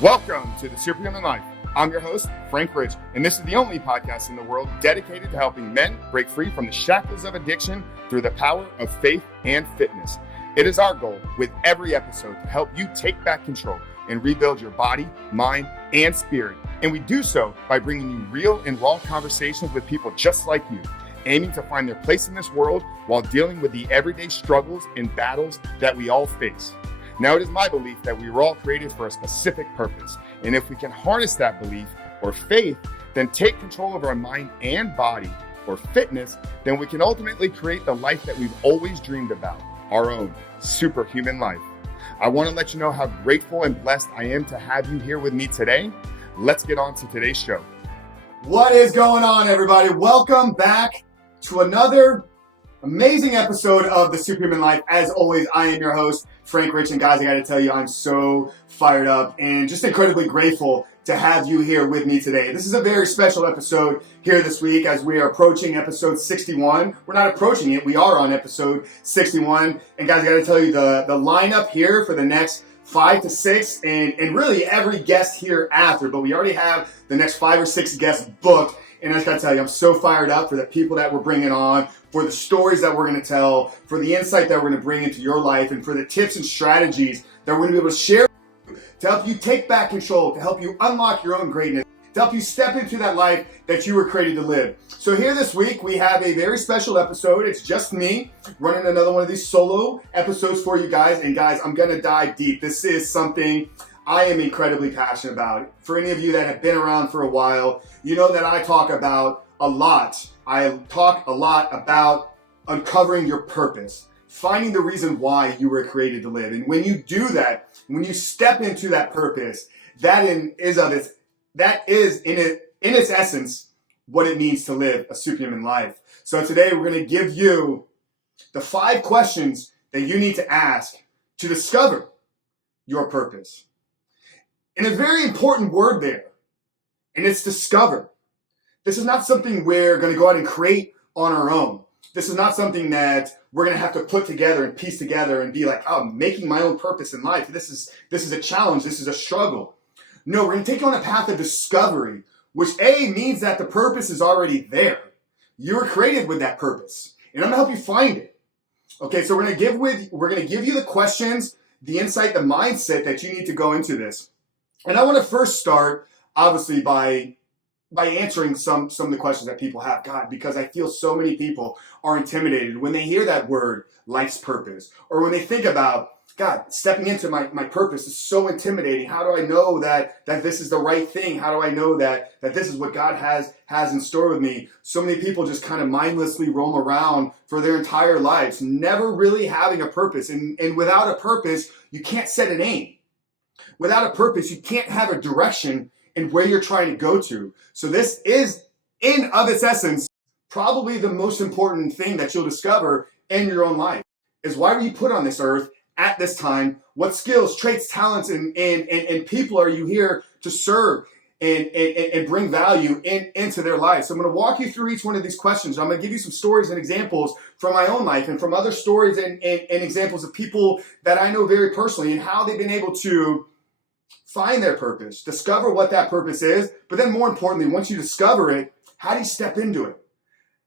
Welcome to the Superhuman Life. I'm your host, Frank Rich, and this is the only podcast in the world dedicated to helping men break free from the shackles of addiction through the power of faith and fitness. It is our goal with every episode to help you take back control and rebuild your body, mind, and spirit. And we do so by bringing you real and raw conversations with people just like you, aiming to find their place in this world while dealing with the everyday struggles and battles that we all face. Now, it is my belief that we were all created for a specific purpose. And if we can harness that belief or faith, then take control of our mind and body or fitness, then we can ultimately create the life that we've always dreamed about, our own superhuman life. I want to let you know how grateful and blessed I am to have you here with me today. Let's get on to today's show. What is going on, everybody? Welcome back to another amazing episode of The Superhuman Life. As always, I am your host, Frank Rich, and guys, I got to tell you, I'm so fired up and just incredibly grateful to have you here with me today. This is a very special episode here this week as we are approaching episode 61. We're not approaching it, we are on episode 61. And guys, I got to tell you, the lineup here for the next 5 to 6 and really every guest here after, but we already have the next 5 or 6 guests booked. And I just gotta tell you, I'm so fired up for the people that we're bringing on, for the stories that we're gonna tell, for the insight that we're gonna bring into your life, and for the tips and strategies that we're gonna be able to share with you to help you take back control, to help you unlock your own greatness, to help you step into that life that you were created to live. So here this week, we have a very special episode. It's just me running another one of these solo episodes for you guys. And guys, I'm gonna dive deep. This is something I am incredibly passionate about. For any of you that have been around for a while, you know that I talk about a lot. I talk a lot about uncovering your purpose, finding the reason why you were created to live. And when you do that, when you step into that purpose, that is in its essence what it means to live a superhuman life. So today we're going to give you the 5 questions that you need to ask to discover your purpose. And a very important word there, and it's discover. This is not something we're going to go out and create on our own. This is not something that we're going to have to put together and piece together and be like, oh, I'm making my own purpose in life. This is a challenge. This is a struggle. No, we're going to take you on a path of discovery, which A, means that the purpose is already there. You were created with that purpose, and I'm going to help you find it. Okay, so we're going to give you the questions, the insight, the mindset that you need to go into this. And I want to first start, obviously, by answering some of the questions that people have. God, because I feel so many people are intimidated when they hear that word, life's purpose, or when they think about, God, stepping into my purpose is so intimidating. How do I know that this is the right thing? How do I know that this is what God has in store with me? So many people just kind of mindlessly roam around for their entire lives, never really having a purpose. And without a purpose, you can't set an aim. Without a purpose, you can't have a direction in where you're trying to go to. So this is, in of its essence, probably the most important thing that you'll discover in your own life is why were you put on this earth at this time? What skills, traits, talents, and people are you here to serve and bring value into their lives? So I'm going to walk you through each one of these questions. I'm going to give you some stories and examples from my own life and from other stories and examples of people that I know very personally and how they've been able to find their purpose, discover what that purpose is, but then more importantly, once you discover it, how do you step into it?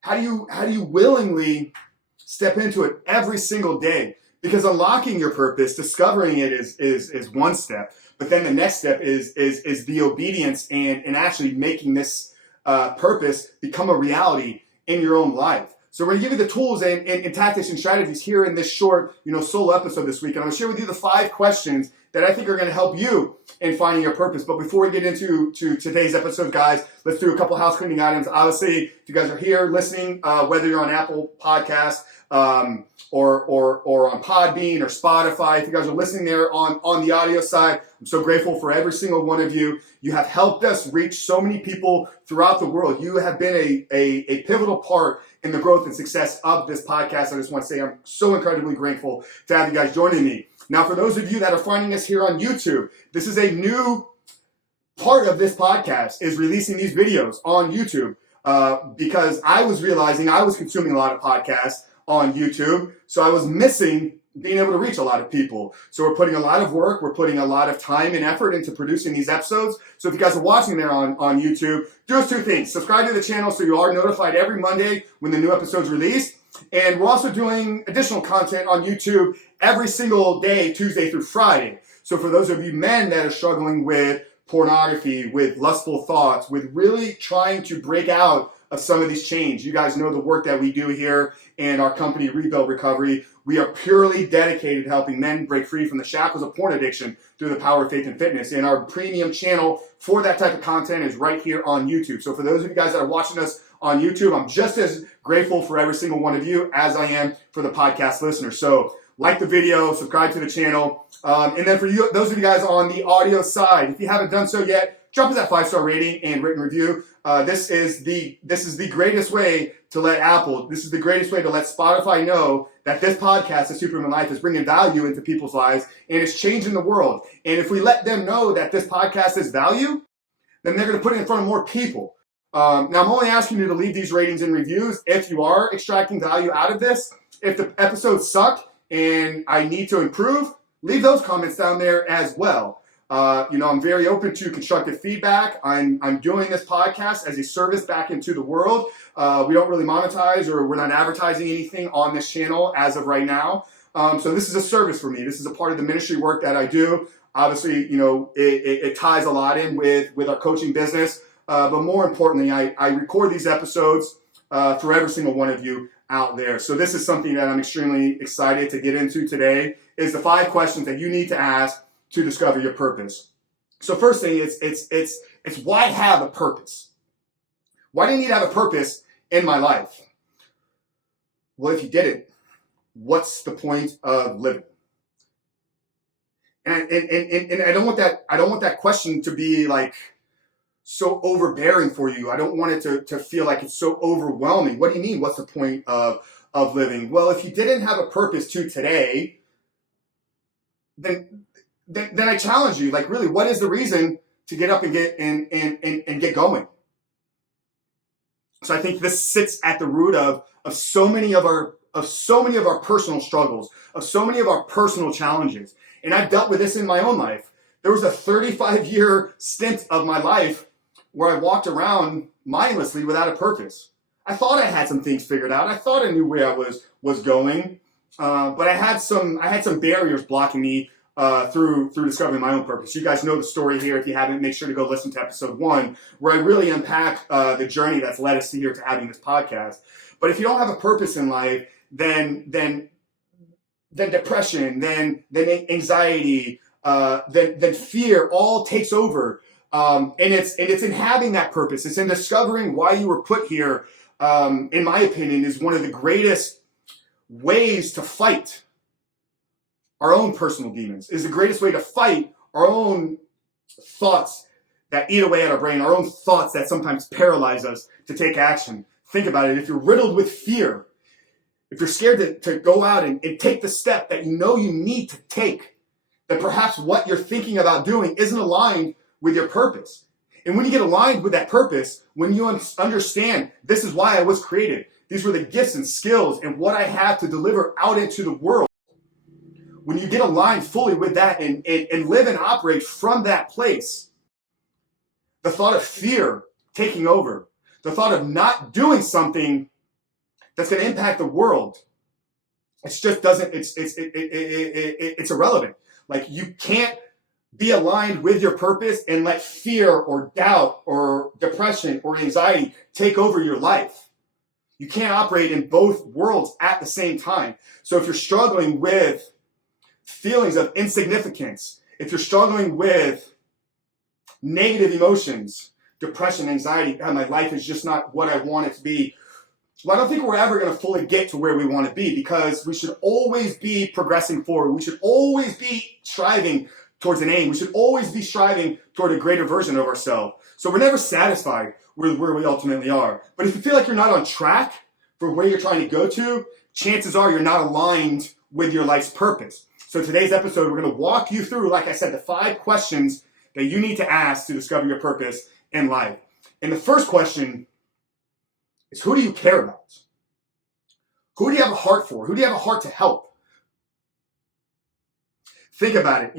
How do you willingly step into it every single day? Because unlocking your purpose, discovering it is one step, but then the next step is the obedience and actually making this purpose become a reality in your own life. So we're gonna give you the tools and tactics and strategies here in this short, solo episode this week. And I'm gonna share with you the 5 questions that I think are gonna help you in finding your purpose. But before we get into today's episode, guys, let's do a couple house cleaning items. Obviously, if you guys are here listening, whether you're on Apple Podcasts or on Podbean or Spotify, if you guys are listening there on the audio side, I'm so grateful for every single one of you. You have helped us reach so many people throughout the world. You have been a pivotal part in the growth and success of this podcast. I just want to say I'm so incredibly grateful to have you guys joining me. Now, for those of you that are finding us here on YouTube, this is a new part of this podcast, is releasing these videos on YouTube because I was realizing I was consuming a lot of podcasts on YouTube, so I was missing being able to reach a lot of people. So we're putting a lot of work, we're putting a lot of time and effort into producing these episodes. So if you guys are watching there on YouTube, do those two things. Subscribe to the channel so you are notified every Monday when the new episode's released. And we're also doing additional content on YouTube every single day, Tuesday through Friday. So for those of you men that are struggling with pornography, with lustful thoughts, with really trying to break out of some of these chains, you guys know the work that we do here in our company, Rebuild Recovery. We are purely dedicated to helping men break free from the shackles of porn addiction through the power of faith and fitness. And our premium channel for that type of content is right here on YouTube. So for those of you guys that are watching us on YouTube, I'm just as grateful for every single one of you as I am for the podcast listeners. So like the video, subscribe to the channel. And then for you, those of you guys on the audio side, if you haven't done so yet, drop us that 5-star rating and written review. This is the greatest way to let Apple, this is the greatest way to let Spotify know that this podcast, The Superhuman Life, is bringing value into people's lives and it's changing the world. And if we let them know that this podcast is value, then they're going to put it in front of more people. Now, I'm only asking you to leave these ratings and reviews if you are extracting value out of this. If the episodes suck and I need to improve, leave those comments down there as well. I'm very open to constructive feedback. I'm doing this podcast as a service back into the world. We don't really monetize or we're not advertising anything on this channel as of right now. So this is a service for me. This is a part of the ministry work that I do. Obviously, it ties a lot in with our coaching business. But more importantly, I record these episodes for every single one of you out there. So this is something that I'm extremely excited to get into today, is the 5 questions that you need to ask to discover your purpose. So first thing is it's why have a purpose? Why do you need to have a purpose in my life? Well, if you didn't, what's the point of living? And I don't want that question to be like so overbearing for you. I don't want it to feel like it's so overwhelming. What do you mean? What's the point of living? Well, if you didn't have a purpose to today, then I challenge you, like, really, what is the reason to get up and get going? So I think this sits at the root of so many of our personal struggles, of so many of our personal challenges. And I've dealt with this in my own life. There was a 35-year stint of my life where I walked around mindlessly without a purpose. I thought I had some things figured out. I thought I knew where I was going, but I had some barriers blocking me through discovering my own purpose. You guys know the story here. If you haven't, make sure to go listen to episode 1, where I really unpack the journey that's led us here to having this podcast. But if you don't have a purpose in life, then depression, then anxiety, then fear all takes over. And it's in having that purpose. It's in discovering why you were put here. In my opinion, is one of the greatest ways to fight our own personal demons, is the greatest way to fight our own thoughts that eat away at our brain, our own thoughts that sometimes paralyze us to take action. Think about it. If you're riddled with fear, if you're scared to go out and take the step that you know you need to take, that perhaps what you're thinking about doing isn't aligned with your purpose. And when you get aligned with that purpose, when you understand this is why I was created, these were the gifts and skills and what I have to deliver out into the world, when you get aligned fully with that and live and operate from that place, the thought of fear taking over, the thought of not doing something that's going to impact the world, it's irrelevant. Like, you can't be aligned with your purpose and let fear or doubt or depression or anxiety take over your life. You can't operate in both worlds at the same time. So if you're struggling with feelings of insignificance, if you're struggling with negative emotions, depression, anxiety, God, my life is just not what I want it to be, well, I don't think we're ever going to fully get to where we want to be, because we should always be progressing forward. We should always be striving towards an aim. We should always be striving toward a greater version of ourselves. So we're never satisfied with where we ultimately are. But if you feel like you're not on track for where you're trying to go to, chances are you're not aligned with your life's purpose. So today's episode, we're going to walk you through, like I said, the 5 questions that you need to ask to discover your purpose in life. And the first question is, who do you care about? Who do you have a heart for? Who do you have a heart to help? Think about it.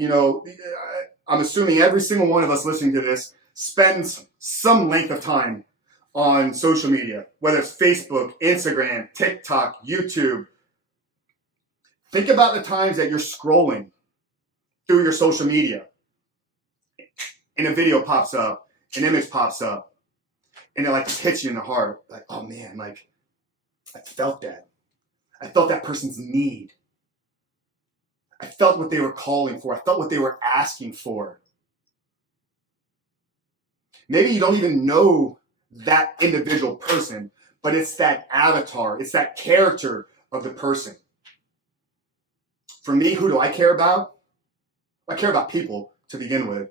I'm assuming every single one of us listening to this spends some length of time on social media, whether it's Facebook, Instagram, TikTok, YouTube. Think about the times that you're scrolling through your social media and a video pops up, an image pops up, and it like hits you in the heart. Like, oh man, like I felt that. I felt that person's need. I felt what they were calling for. I felt what they were asking for. Maybe you don't even know that individual person, but it's that avatar, it's that character of the person. For me, who do I care about? I care about people to begin with.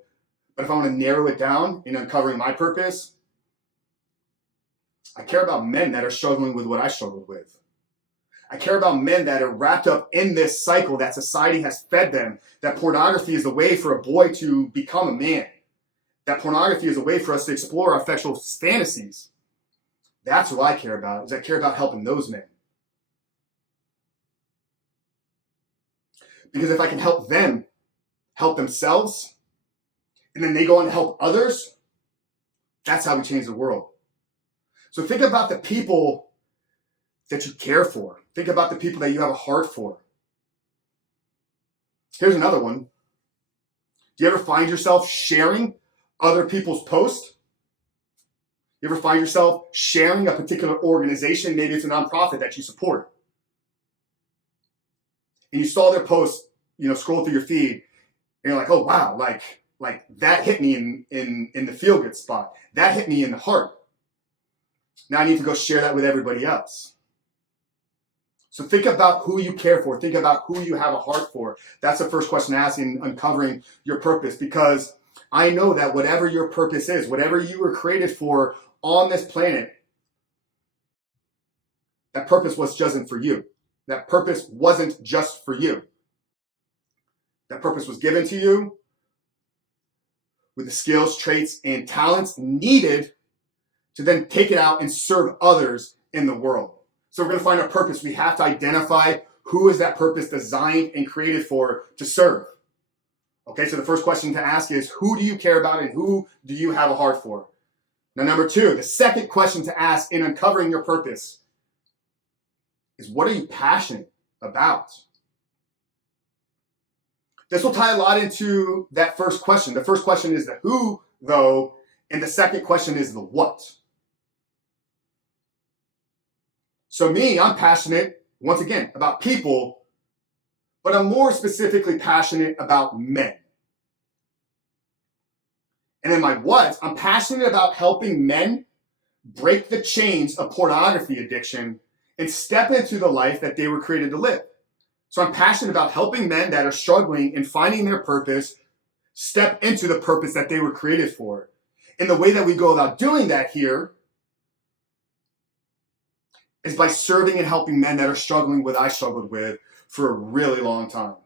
But if I want to narrow it down in uncovering my purpose, I care about men that are struggling with what I struggled with. I care about men that are wrapped up in this cycle that society has fed them, that pornography is the way for a boy to become a man, that pornography is a way for us to explore our sexual fantasies. That's what I care about, is I care about helping those men. Because if I can help them help themselves, and then they go on to help others, that's how we change the world. So think about the people that you care for. Think about the people that you have a heart for. Here's another one. Do you ever find yourself sharing other people's posts? You ever find yourself sharing a particular organization? Maybe it's a nonprofit that you support. And you saw their post, scroll through your feed, and you're like, oh wow, like that hit me in the feel-good spot. That hit me in the heart. Now I need to go share that with everybody else. So think about who you care for. Think about who you have a heart for. That's the first question to ask in uncovering your purpose, because I know that whatever your purpose is, whatever you were created for on this planet, that purpose wasn't for you. That purpose wasn't just for you. That purpose was given to you with the skills, traits, and talents needed to then take it out and serve others in the world. So we're going to find our purpose. We have to identify who is that purpose designed and created for to serve. Okay, so the first question to ask is, who do you care about and who do you have a heart for? Now, number two, the second question to ask in uncovering your purpose is, what are you passionate about? This will tie a lot into that first question. The first question is the who, though, and the second question is the what. So me, I'm passionate, once again, about people, but I'm more specifically passionate about men. And then my what, I'm passionate about helping men break the chains of pornography addiction and step into the life that they were created to live. So I'm passionate about helping men that are struggling and finding their purpose, step into the purpose that they were created for. And the way that we go about doing that here is by serving and helping men that are struggling with what I struggled with for a really long time.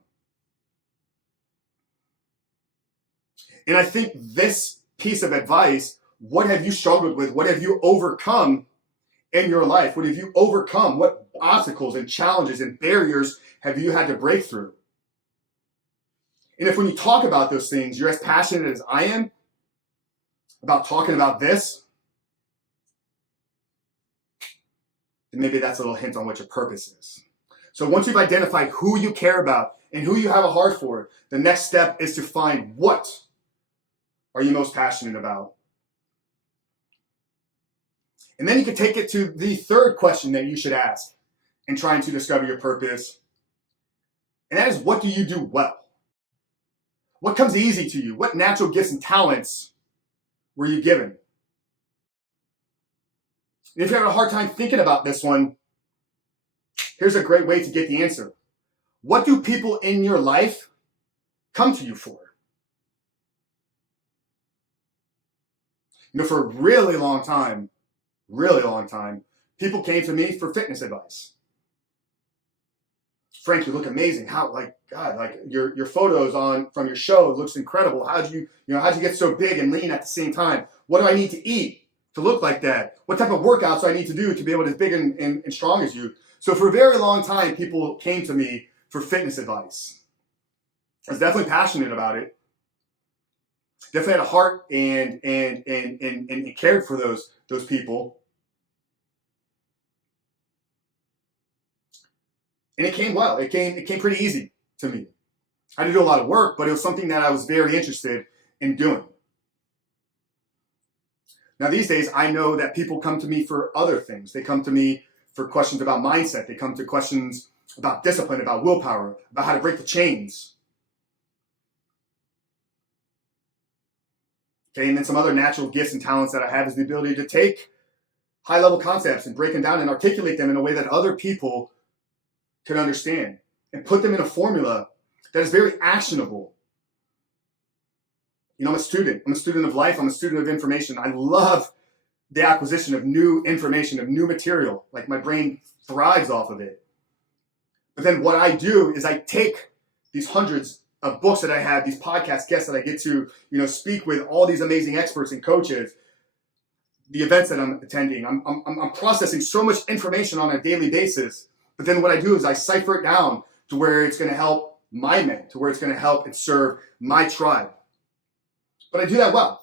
And I think this piece of advice, what have you struggled with? What have you overcome in your life? What have you overcome? What obstacles and challenges and barriers have you had to break through? And if when you talk about those things, you're as passionate as I am about talking about this, then maybe that's a little hint on what your purpose is. So once you've identified who you care about and who you have a heart for, the next step is to find what are you most passionate about. And then you can take it to the third question that you should ask in trying to discover your purpose. And that is, what do you do well? What comes easy to you? What natural gifts and talents were you given? And if you're having a hard time thinking about this one, here's a great way to get the answer. What do people in your life come to you for? For a really long time, people came to me for fitness advice. Frank, you look amazing. Your photos from your show looks incredible. How'd you get so big and lean at the same time? What do I need to eat to look like that? What type of workouts do I need to do to be able to be as big and strong as you? So for a very long time, people came to me for fitness advice. I was definitely passionate about it. Definitely had a heart and cared for those people. And it came well. It came pretty easy to me. I had to do a lot of work, but it was something that I was very interested in doing. Now, these days, I know that people come to me for other things. They come to me for questions about mindset. They come to questions about discipline, about willpower, about how to break the chains. Okay, and then some other natural gifts and talents that I have is the ability to take high-level concepts and break them down and articulate them in a way that other people can understand and put them in a formula that is very actionable. You know, I'm a student. I'm a student of life. I'm a student of information. I love the acquisition of new information, of new material. Like, my brain thrives off of it. But then what I do is I take these hundreds of books that I have, these podcast guests that I get to, speak with, all these amazing experts and coaches, the events that I'm attending. I'm processing so much information on a daily basis. But then what I do is I cipher it down to where it's going to help my men, to where it's going to help and serve my tribe. But I do that well.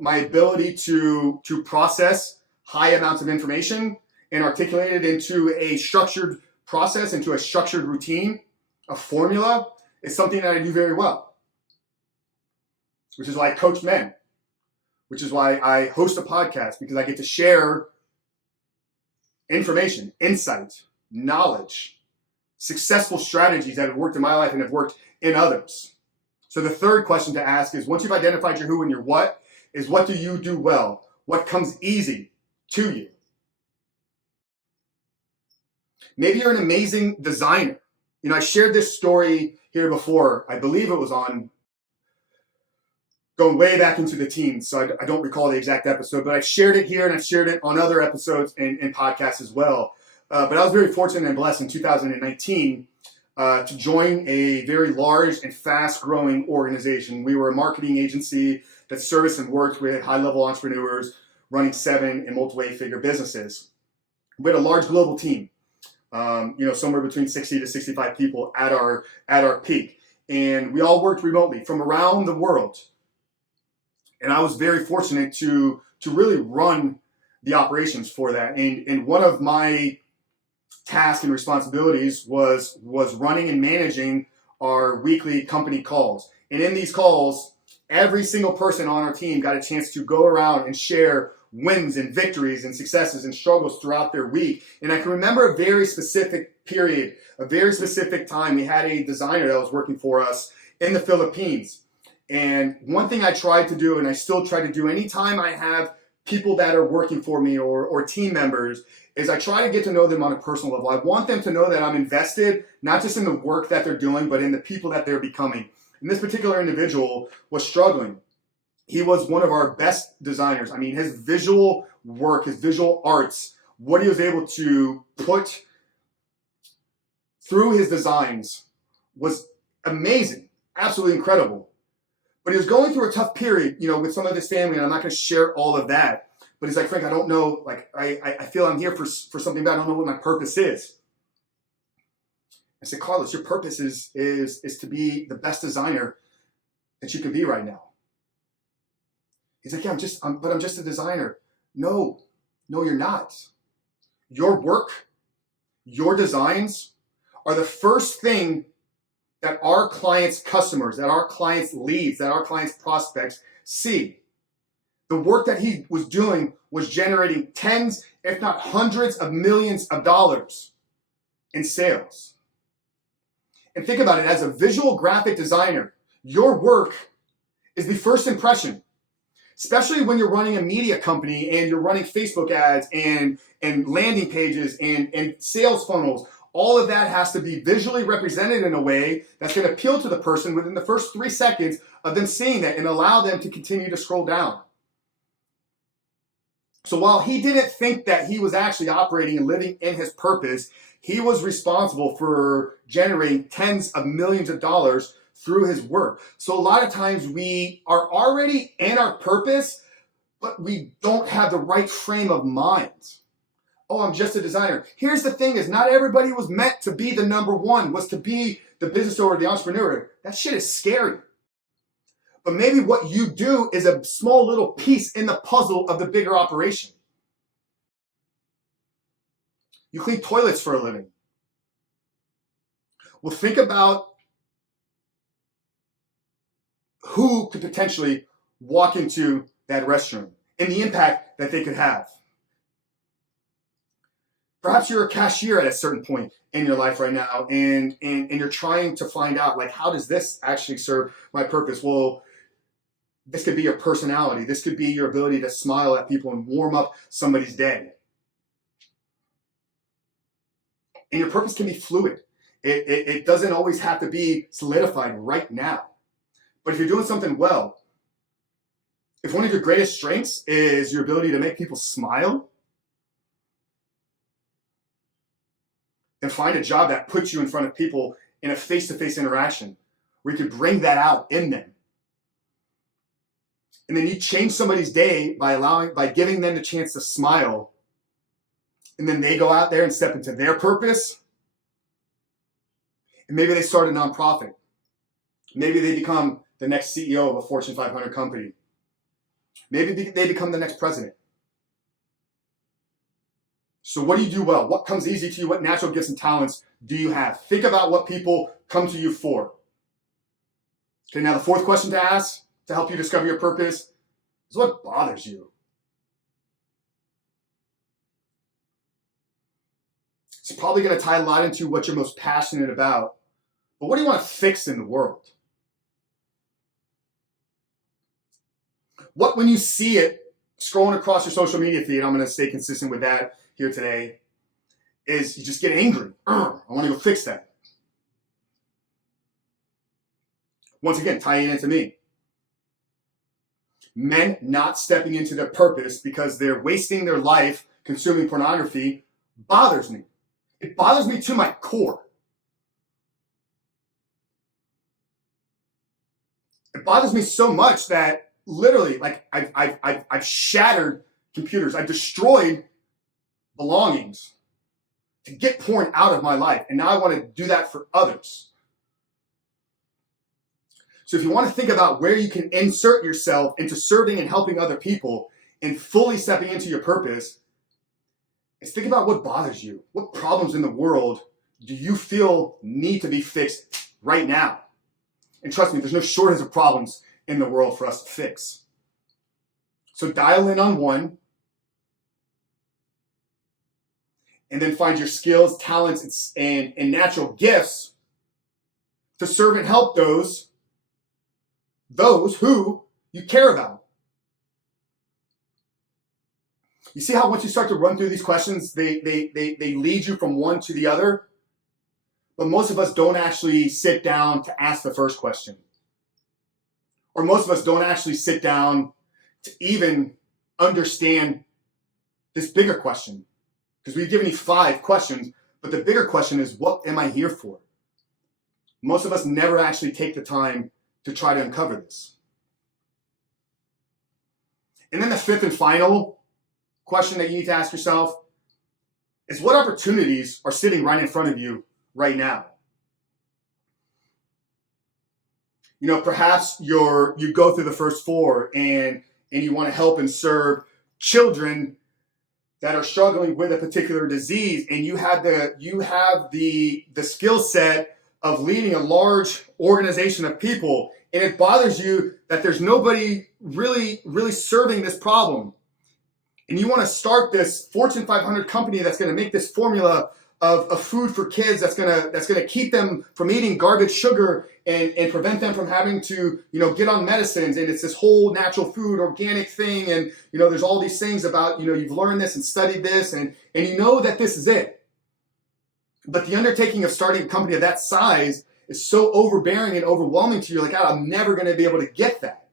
My ability to process high amounts of information and articulate it into a structured process, into a structured routine, a formula, is something that I do very well. Which is why I coach men. Which is why I host a podcast, because I get to share information, insight, knowledge, successful strategies that have worked in my life and have worked in others. So the third question to ask is, once you've identified your who and your what, is what do you do well? What comes easy to you? Maybe you're an amazing designer. I shared this story here before. I believe it was on going way back into the teens, so I don't recall the exact episode, but I've shared it here and I've shared it on other episodes and podcasts as well. But I was very fortunate and blessed in 2019 to join a very large and fast-growing organization. We were a marketing agency that serviced and worked with high-level entrepreneurs running 7- and multi-figure businesses. We had a large global team, somewhere between 60 to 65 people at our peak. And we all worked remotely from around the world. And I was very fortunate to really run the operations for that. And one of my tasks and responsibilities was running and managing our weekly company calls. And in these calls, every single person on our team got a chance to go around and share wins and victories and successes and struggles throughout their week. And I can remember a very specific period, a very specific time. We had a designer that was working for us in the Philippines. And one thing I tried to do, and I still try to do anytime I have people that are working for me or team members, is I try to get to know them on a personal level. I want them to know that I'm invested, not just in the work that they're doing, but in the people that they're becoming. And this particular individual was struggling. He was one of our best designers. I mean, his visual work, his visual arts, what he was able to put through his designs was amazing, absolutely incredible. But he was going through a tough period, with some of his family, and I'm not going to share all of that. But he's like, Frank, I don't know, I feel I'm here for something, but I don't know what my purpose is. I said, Carlos, your purpose is to be the best designer that you can be right now. He's like, yeah, I'm just a designer. No, you're not. Your work, your designs are the first thing that our clients' customers, that our clients' leads, that our clients' prospects see. The work that he was doing was generating tens, if not hundreds of millions of dollars in sales. And think about it, as a visual graphic designer, your work is the first impression, especially when you're running a media company and you're running Facebook ads and landing pages and sales funnels. All of that has to be visually represented in a way that's going to appeal to the person within the first 3 seconds of them seeing that and allow them to continue to scroll down. So while he didn't think that he was actually operating and living in his purpose, he was responsible for generating tens of millions of dollars through his work. So a lot of times we are already in our purpose, but we don't have the right frame of mind. Oh, I'm just a designer. Here's the thing is not everybody was meant to be the number one, was to be the business owner, the entrepreneur. That shit is scary. But maybe what you do is a small little piece in the puzzle of the bigger operation. You clean toilets for a living. Well, think about who could potentially walk into that restroom and the impact that they could have. Perhaps you're a cashier at a certain point in your life right now, and you're trying to find out, like, how does this actually serve my purpose? Well, this could be your personality. This could be your ability to smile at people and warm up somebody's day. And your purpose can be fluid. It doesn't always have to be solidified right now. But if you're doing something well, if one of your greatest strengths is your ability to make people smile, then find a job that puts you in front of people in a face-to-face interaction where you can bring that out in them. And then you change somebody's day by giving them the chance to smile. And then they go out there and step into their purpose. And maybe they start a nonprofit. Maybe they become the next CEO of a Fortune 500 company. Maybe they become the next president. So what do you do well? What comes easy to you? What natural gifts and talents do you have? Think about what people come to you for. Okay, now the fourth question to ask to help you discover your purpose is what bothers you? It's probably going to tie a lot into what you're most passionate about. But what do you want to fix in the world? What, when you see it scrolling across your social media feed, I'm going to stay consistent with that here today, is you just get angry. I want to go fix that. Once again, tying it into me. Men not stepping into their purpose because they're wasting their life consuming pornography bothers me. It bothers me to my core. It bothers me so much that literally, like, I've shattered computers. I've destroyed belongings to get porn out of my life. And now I want to do that for others. So if you want to think about where you can insert yourself into serving and helping other people and fully stepping into your purpose, is think about what bothers you. What problems in the world do you feel need to be fixed right now? And trust me, there's no shortage of problems in the world for us to fix. So dial in on one, and then find your skills, talents, and natural gifts to serve and help those who you care about. You see how once you start to run through these questions, they lead you from one to the other? But most of us don't actually sit down to ask the first question. Or most of us don't actually sit down to even understand this bigger question. Because we've given you 5 questions, but the bigger question is, what am I here for? Most of us never actually take the time to try to uncover this. And then the 5th and final question that you need to ask yourself is, what opportunities are sitting right in front of you right now? You know, perhaps you go through the first 4 and you want to help and serve children that are struggling with a particular disease, and you have the skill set of leading a large organization of people, and it bothers you that there's nobody really serving this problem. And you want to start this Fortune 500 company that's going to make this formula of food for kids that's gonna keep them from eating garbage sugar and prevent them from having to, get on medicines. And it's this whole natural food, organic thing. And, there's all these things about, you've learned this and studied this and you know that this is it. But the undertaking of starting a company of that size is so overbearing and overwhelming to you. Like, God, I'm never going to be able to get that.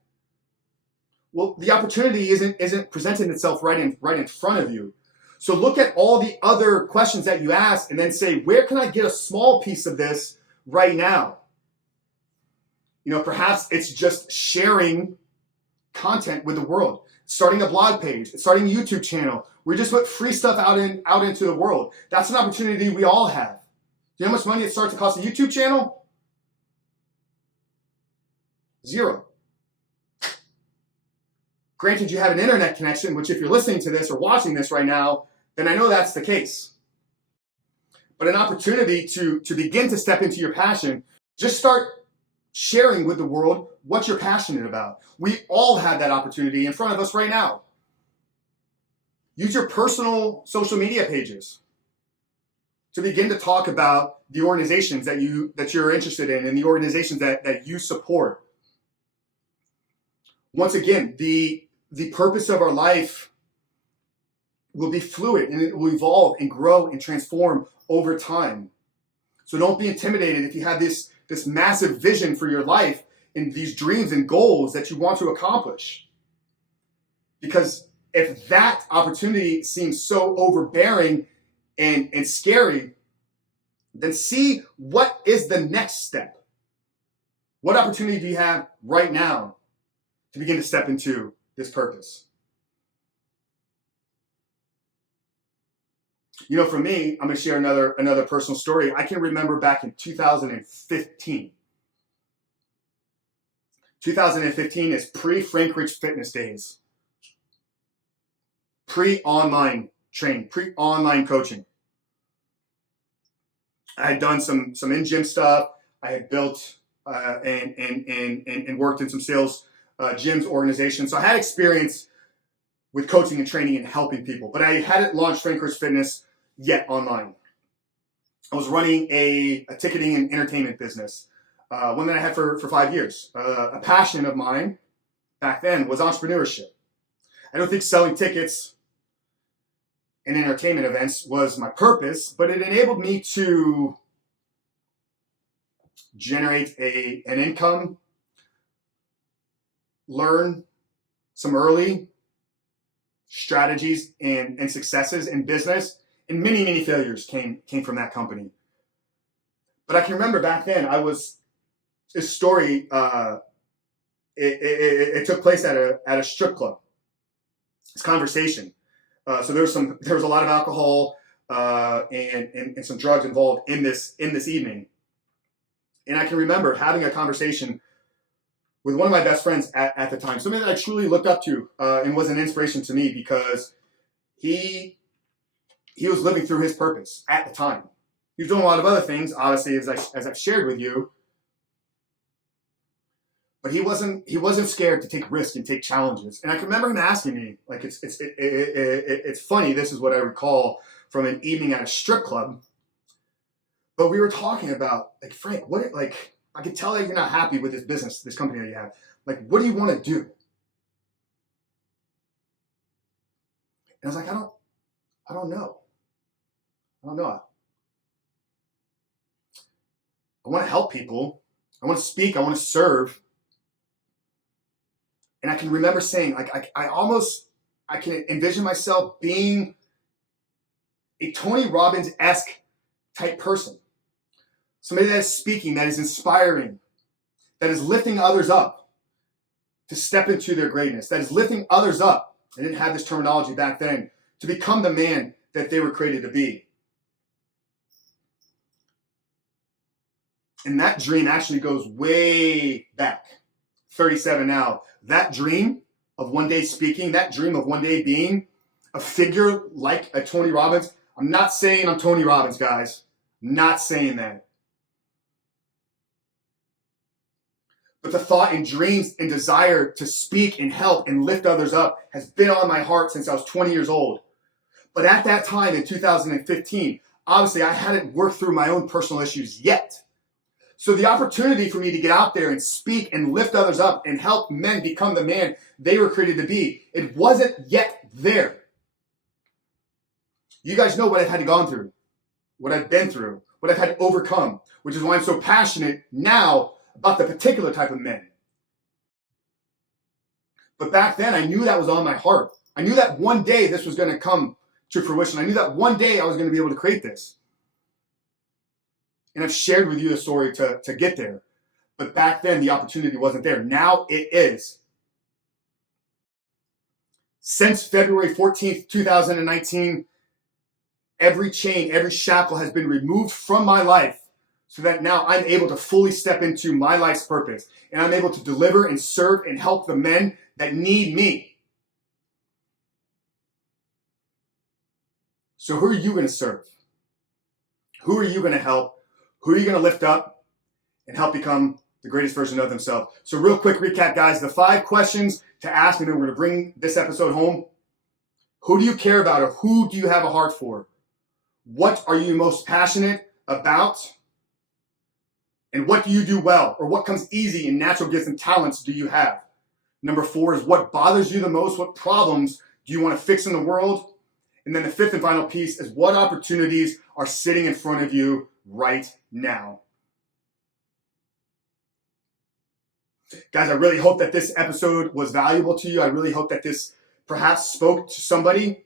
Well, the opportunity isn't presenting itself right in front of you. So look at all the other questions that you ask and then say, where can I get a small piece of this right now? Perhaps it's just sharing content with the world, starting a blog page, starting a YouTube channel, We just put free stuff out into the world. That's an opportunity we all have. Do you know how much money it starts to cost a YouTube channel? 0. Granted, you have an internet connection, which if you're listening to this or watching this right now, then I know that's the case. But an opportunity to begin to step into your passion, just start sharing with the world what you're passionate about. We all have that opportunity in front of us right now. Use your personal social media pages to begin to talk about the organizations that you're interested in and the organizations that you support. Once again, the purpose of our life will be fluid and it will evolve and grow and transform over time. So don't be intimidated if you have this massive vision for your life and these dreams and goals that you want to accomplish. Because if that opportunity seems so overbearing and scary, then see what is the next step. What opportunity do you have right now to begin to step into this purpose? You know, for me, I'm going to share another personal story. I can remember back in 2015. 2015 is pre-Frank Rich Fitness days. Pre-online training, pre-online coaching. I had done some in-gym stuff. I had built and worked in some sales gyms organizations. So I had experience with coaching and training and helping people, but I hadn't launched Frank Rich Fitness yet online. I was running a ticketing and entertainment business, one that I had for 5 years. A passion of mine back then was entrepreneurship. I don't think selling tickets and entertainment events was my purpose, but it enabled me to generate an income, learn some early strategies and successes in business, and many failures came from that company. But I can remember back then, this story, it took place at a strip club. This conversation. So there was a lot of alcohol and some drugs involved in this evening. And I can remember having a conversation with one of my best friends at the time, somebody that I truly looked up to and was an inspiration to me because he was living through his purpose at the time. He was doing a lot of other things, obviously, as I've shared with you. But he wasn't scared to take risks and take challenges. And I can remember him asking me, like, it's funny. This is what I recall from an evening at a strip club. But we were talking about, like, Frank, I could tell that you're not happy with this business, this company that you have. Like, what do you want to do? And I was like, I don't know. I don't know. I want to help people. I want to speak. I want to serve. And I can remember saying, like, I can envision myself being a Tony Robbins-esque type person. Somebody that is speaking, that is inspiring, that is lifting others up to step into their greatness, that is lifting others up. I didn't have this terminology back then, to become the man that they were created to be. And that dream actually goes way back, 37 now. That dream of one day speaking, that dream of one day being a figure like a Tony Robbins. I'm not saying I'm Tony Robbins, guys. I'm not saying that. But the thought and dreams and desire to speak and help and lift others up has been on my heart since I was 20 years old. But at that time in 2015, obviously I hadn't worked through my own personal issues yet. So the opportunity for me to get out there and speak and lift others up and help men become the man they were created to be, it wasn't yet there. You guys know what I've had to go through, what I've been through, what I've had to overcome, which is why I'm so passionate now about the particular type of men. But back then, I knew that was on my heart. I knew that one day this was going to come to fruition. I knew that one day I was going to be able to create this. And I've shared with you the story to get there. But back then, the opportunity wasn't there. Now it is. Since February 14th, 2019, every chain, every shackle has been removed from my life so that now I'm able to fully step into my life's purpose. And I'm able to deliver and serve and help the men that need me. So who are you going to serve? Who are you going to help? Who are you going to lift up and help become the greatest version of themselves? So real quick recap, guys. The 5 questions to ask, and then we're going to bring this episode home. Who do you care about, or who do you have a heart for? What are you most passionate about? And what do you do well? Or what comes easy in natural gifts and talents do you have? Number 4 is what bothers you the most? What problems do you want to fix in the world? And then the 5th and final piece is what opportunities are sitting in front of you right now? Guys, I really hope that this episode was valuable to you. I really hope that this perhaps spoke to somebody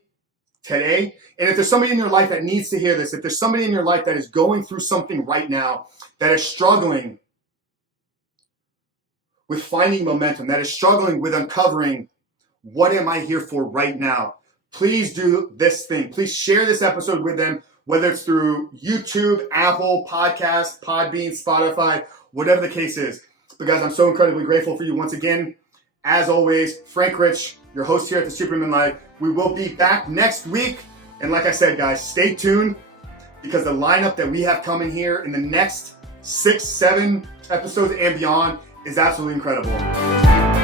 today. And if there's somebody in your life that needs to hear this, if there's somebody in your life that is going through something right now, that is struggling with finding momentum, that is struggling with uncovering what am I here for right now, please do this thing. Please share this episode with them, whether it's through YouTube, Apple, Podcast, Podbean, Spotify, whatever the case is. But guys, I'm so incredibly grateful for you once again. As always, Frank Rich, your host here at the Superhuman Life. We will be back next week. And like I said, guys, stay tuned because the lineup that we have coming here in the next 6, 7 episodes and beyond is absolutely incredible.